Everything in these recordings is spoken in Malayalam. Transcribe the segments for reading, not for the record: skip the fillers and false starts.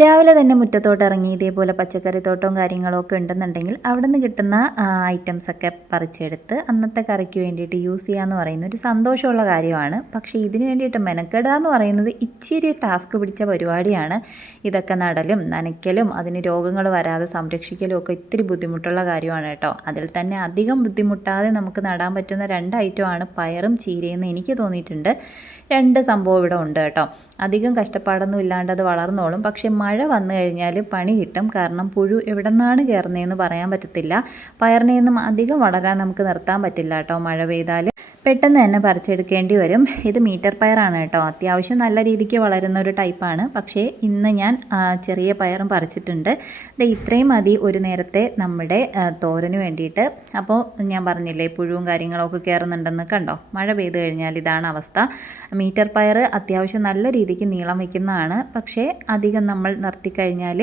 രാവിലെ തന്നെ മുറ്റത്തോട്ട് ഇറങ്ങി ഇതേപോലെ പച്ചക്കറി തോട്ടവും കാര്യങ്ങളൊക്കെ ഉണ്ടെന്നുണ്ടെങ്കിൽ അവിടെ നിന്ന് കിട്ടുന്ന ഐറ്റംസൊക്കെ പറിച്ചെടുത്ത് അന്നത്തെ കറിക്ക് വേണ്ടിയിട്ട് യൂസ് ചെയ്യുക എന്ന് പറയുന്ന ഒരു സന്തോഷമുള്ള കാര്യമാണ്. പക്ഷേ ഇതിന് വേണ്ടിയിട്ട് മെനക്കെടുക എന്ന് പറയുന്നത് ഇച്ചിരി ടാസ്ക് പിടിച്ച പരിപാടിയാണ്. ഇതൊക്കെ നടലും നനയ്ക്കലും അതിന് രോഗങ്ങൾ വരാതെ സംരക്ഷിക്കലും ഒക്കെ ഇത്തിരി ബുദ്ധിമുട്ടുള്ള കാര്യമാണ് കേട്ടോ. അതിൽ തന്നെ അധികം ബുദ്ധിമുട്ടാതെ നമുക്ക് നടാൻ പറ്റുന്ന 2 ഐറ്റമാണ് പയറും ചീരയെന്ന് എനിക്ക് തോന്നിയിട്ടുണ്ട്. 2 സംഭവം ഇവിടെ ഉണ്ട് കേട്ടോ. അധികം കഷ്ടപ്പാടൊന്നും ഇല്ലാണ്ട് അത് വളർന്നോളും. പക്ഷേ മഴ വന്നു കഴിഞ്ഞാൽ പണി കിട്ടും. കാരണം പുഴു എവിടെ നിന്നാണ് കയറുന്നതെന്ന് പറയാൻ പറ്റത്തില്ല. പയറിനെയൊന്നും അധികം വളരാൻ നമുക്ക് നിർത്താൻ പറ്റില്ല കേട്ടോ. മഴ പെയ്താൽ പെട്ടെന്ന് തന്നെ പറിച്ചെടുക്കേണ്ടി വരും. ഇത് മീറ്റർ പയറാണ് കേട്ടോ. അത്യാവശ്യം നല്ല രീതിക്ക് വളരുന്ന ഒരു ടൈപ്പാണ്. പക്ഷേ ഇന്ന് ഞാൻ ചെറിയ പയറും പറിച്ചിട്ടുണ്ട്. ഇത്രയും മതി ഒരു നേരത്തെ നമ്മുടെ തോരന് വേണ്ടിയിട്ട്. അപ്പോൾ ഞാൻ പറഞ്ഞില്ലേ പുഴുവും കാര്യങ്ങളൊക്കെ കയറുന്നുണ്ടെന്ന് കണ്ടോ. മഴ പെയ്തു കഴിഞ്ഞാൽ ഇതാണ് അവസ്ഥ. മീറ്റർ പയർ അത്യാവശ്യം നല്ല രീതിക്ക് നീളം വയ്ക്കുന്നതാണ്. പക്ഷേ അധികം നമ്മൾ നിർത്തിക്കഴിഞ്ഞാൽ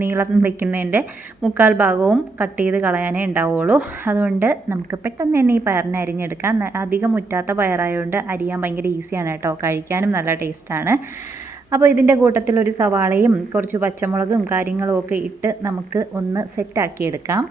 നീളം വയ്ക്കുന്നതിൻ്റെ 3/4 ഭാഗവും കട്ട് ചെയ്ത് കളയാനേ ഉണ്ടാവുള്ളൂ. അതുകൊണ്ട് നമുക്ക് പെട്ടെന്ന് തന്നെ ഈ പയറിനെ അരിഞ്ഞെടുക്കാം. അധികം മുറ്റാത്ത പയറായതുകൊണ്ട് അരിയാൻ ഭയങ്കര ഈസിയാണ് കേട്ടോ. കഴിക്കാനും നല്ല ടേസ്റ്റാണ്. അപ്പോൾ ഇതിൻ്റെ കൂട്ടത്തിൽ ഒരു സവാളയും കുറച്ച് പച്ചമുളകും കാര്യങ്ങളും ഒക്കെ ഇട്ട് നമുക്ക് ഒന്ന് സെറ്റാക്കിയെടുക്കാം.